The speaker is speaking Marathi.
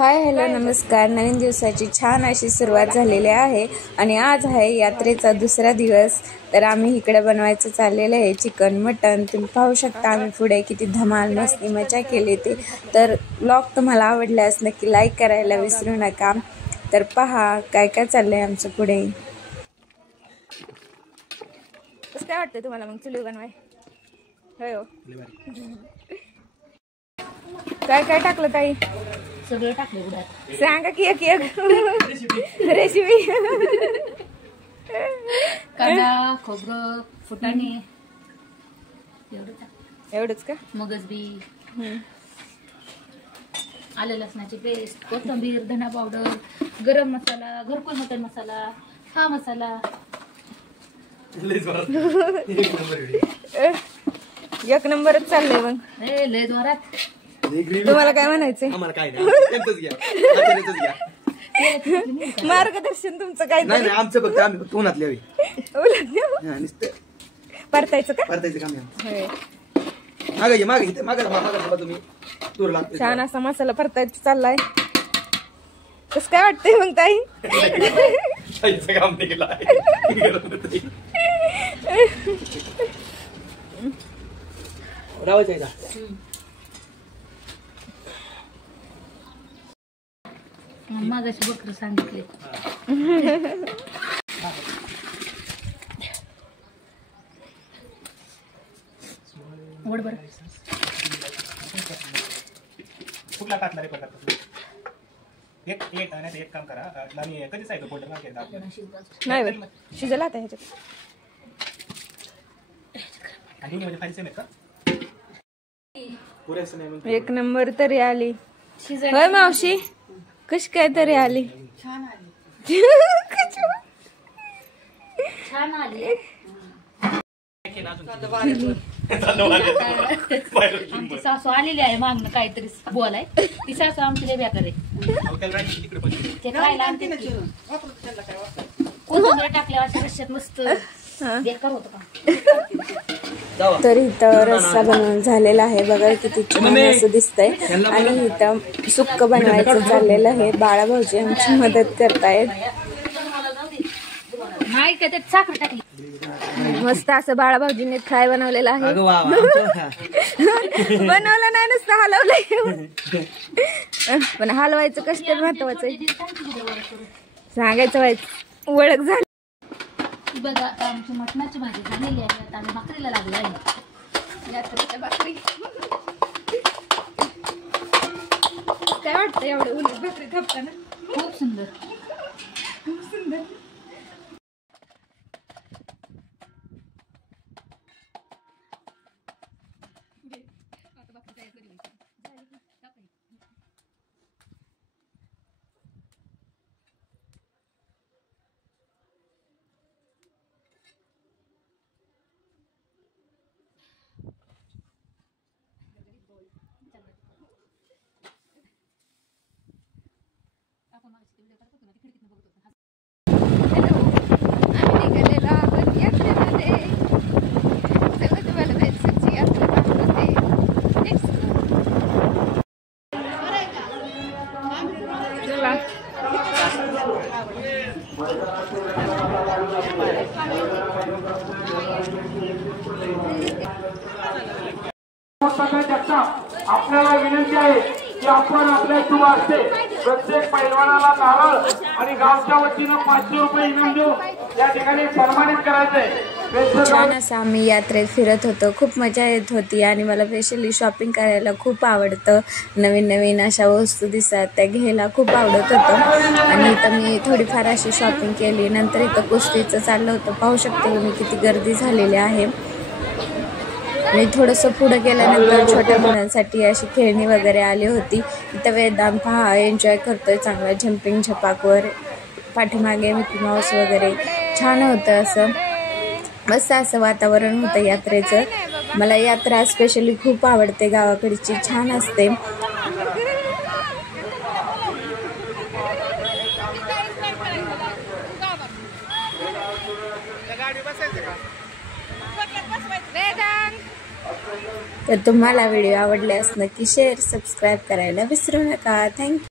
हाय हॅलो नमस्कार। नवीन दिवसाची छान अशी सुरुवात झालेली आहे आणि आज आहे यात्रेचा दुसरा दिवस। तर आम्ही इकडे बनवायचं चाललेलं आहे चिकन मटन। तुम्ही पाहू शकता आम्ही पुढे किती धमाल मस्ती मजा केली ते। तर व्लॉग तुम्हाला आवडल्यास नक्की लाईक करायला विसरू नका। तर पहा काय काय चाललंय आमचं पुढे। कसं काय वाटतं तुम्हाला मग चुली बनवाय? होय हो। काय काय टाकलं ताई? सगळं टाकलं उडात। सांगा की एक एक रेसिपी। कांदा, खोबरं, फुटाणे एवढंच का? मगज बी, आलं लसणाची पेस्ट, कोथिंबीर, धना पावडर, गरम मसाला, घरकुल मटन मसाला, हा मसाला। एक नंबरच चाललंय मग। लय जोरात। तुम्हाला काय म्हणायचंय? आम्हाला काय नाही, मार्गदर्शन तुमचं काय नाही आमचं फक्त आम्ही फक्त उन्हात लिहावी परतायचं का? परतायचं काम मागे तुम्ही दूर लागते। छान असा मसाला परतायचा चाललाय। कसं काय वाटतंय मग ताई? काम निघाला रावायचं मागाशी बकर सांगितले। वड बर कुठला टाकणार आहे? एक एक आणि एक काम करा आणि कधी सायकल फोल्डर नाही बरं शिजला आता ह्याच्यात आणि म्हणजे फाईल सेम आहे का? पुरेसं नाही म्हणजे एक नंबर तरी आली। होय मावशी कशी काय तरी आली? छान आली। आमची सासू आलेली आहे मागणं काहीतरी बोलाय। ती सासू आमची लय बेकार आहे। ते खायला आणते कोथिंबीर टाकल्यावर अशा रश्श्यात मस्त बेकार होतं का? तर इथं रस्सा बनवून झालेला आहे बघा किती छान असं दिसतंय। आणि इथं सुक्क बनवायचं चाललेलं आहे। बाळा भाऊजी आमची मदत करतायत। नाही का त्यात साखर टाकली। मस्त असं बाळा भाऊजीने फ्राय बनवलेलं आहे। बनवलं नाही नुसतं हलवलंय पण हलवायचं कष्ट महत्वाचं आहे। सांगायचं व्हायचं ओळख झाली। बघा आता आमची मटणाची भाजी झालेली आहे। आता आम्ही भाकरीला लागलो आहे। यात्रेच्या भाकरी काय वाटतं एवढं उलट भाकरी थापताना? खूप सुंदर खूप सुंदर। आपल्याला विनंती आहे की आपण आपल्या शुभ हस्ते प्रत्येक पैलवानाला नारळ आणि गावच्या वतीनं 500 रुपये इनाम देऊ या ठिकाणी सन्मानित करायचंय। छान असं आम्ही यात्रेत फिरत होतो। खूप मजा येत होती आणि मला स्पेशली शॉपिंग करायला खूप आवडतं। नवीन नवीन अशा वस्तू दिसतात त्या घ्यायला खूप आवडत होतं। आणि इथं मी थोडीफार अशी शॉपिंग केली। नंतर इथं कुस्तीचं चाललं होतं। पाहू शकते मी किती गर्दी झालेली आहे। आणि थोडंसं पुढं गेल्यानंतर छोट्या मुलांसाठी अशी खेळणी वगैरे आली होती। इथं वेदांत पहा एन्जॉय करतोय चांगला जम्पिंग झपाकवर। पाठीमागे मिकी माऊस वगैरे छान होतं असं मस्त असं वातावरण होतं यात्रेचं। मला यात्रा स्पेशली खूप आवडते गावाकडची छान असते। तर तुम्हाला व्हिडिओ आवडल्यास नक्की शेअर सबस्क्राईब करायला विसरू नका। थँक्यू।